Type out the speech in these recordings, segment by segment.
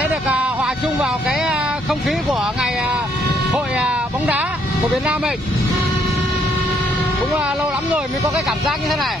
sẽ được hòa chung vào cái không khí của ngày hội bóng đá của Việt Nam mình. Cũng lâu lắm rồi mới có cái cảm giác như thế này.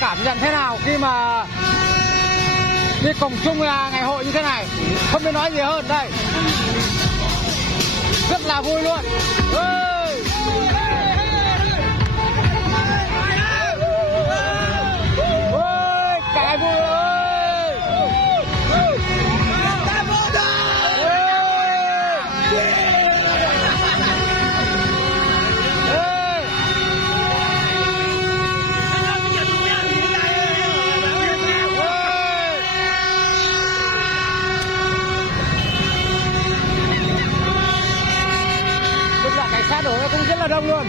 Cảm nhận thế nào khi mà đi cổng chung ngày hội như thế này? Không biết nói gì hơn đây. Rất là vui luôn. Ôi, cái vui ơi. Đổ ra cũng rất là đông luôn.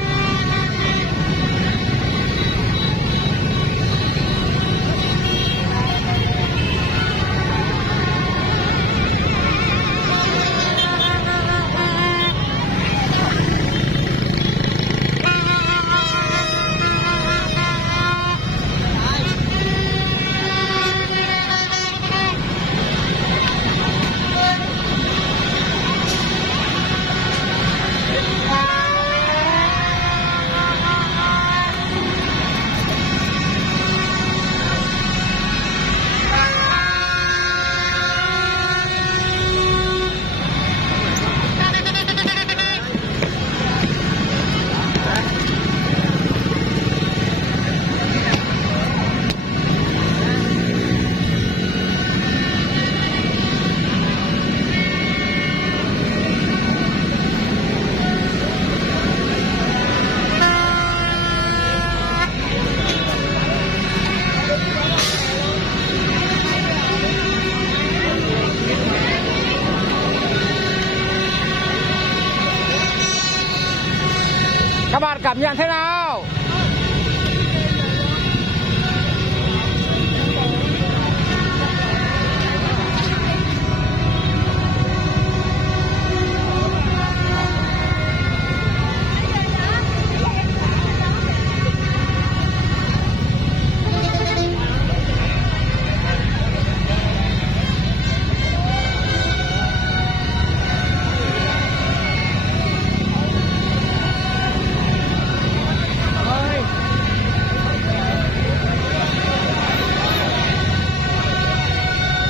bạn cảm nhận thế nào?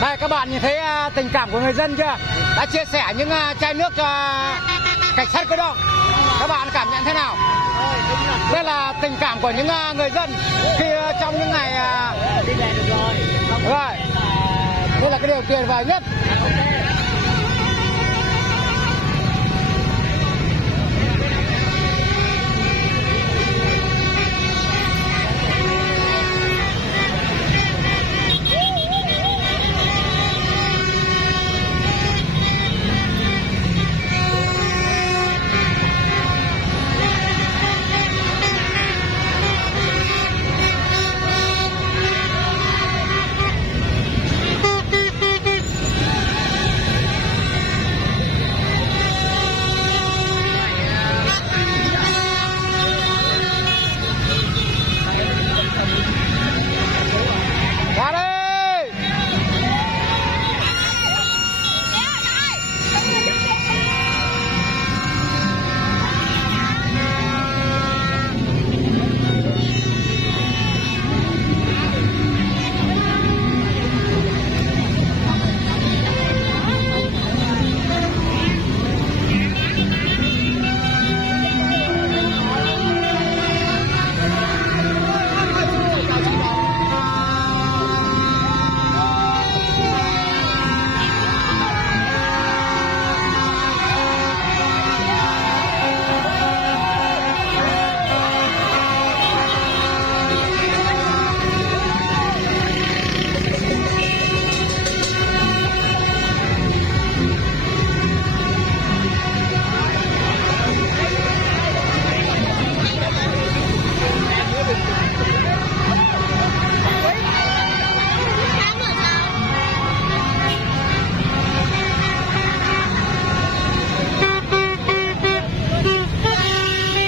Đây các bạn nhìn thấy tình cảm của người dân chưa? Đã chia sẻ những chai nước cho cảnh sát cơ động. Các bạn cảm nhận thế nào? Đây là tình cảm của những người dân khi trong những ngày rồi. Đây là cái điều tuyệt vời nhất.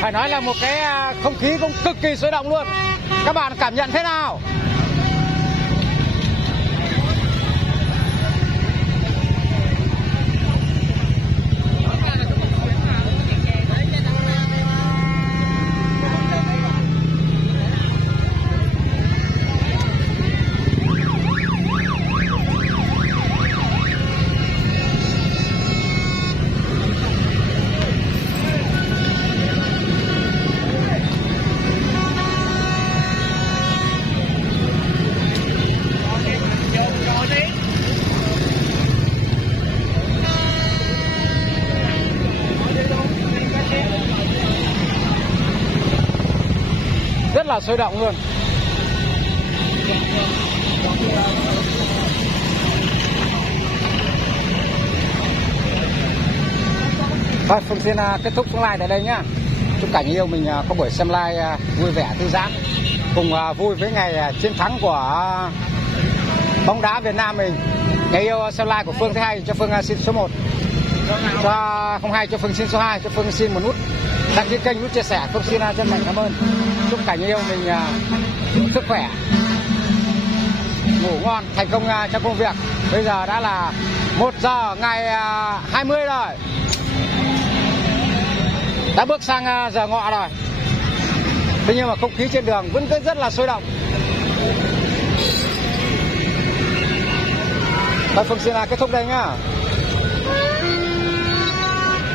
Phải nói là một cái không khí cũng cực kỳ sôi động luôn. Các bạn cảm nhận thế nào? Rất là sôi động luôn. Thôi, Phương xin kết thúc xuống live tại đây nhá. Chúc cả những yêu mình có buổi xem live vui vẻ thư giãn, cùng vui với ngày chiến thắng của bóng đá Việt Nam mình. Người yêu xem live của Phương thấy hay cho Phương xin số 1, cho không hay cho Phương xin số 2, cho Phương xin một nút đăng ký kênh, nút chia sẻ. Phương xin chân thành cảm ơn. Chúc cả những yêu mình sức khỏe, ngủ ngon, thành công trong công việc. Bây giờ đã là 1 giờ ngày 20 rồi, đã bước sang giờ ngọ rồi. Thế nhưng mà không khí trên đường vẫn rất là sôi động. Phương xin kết thúc đây nhá.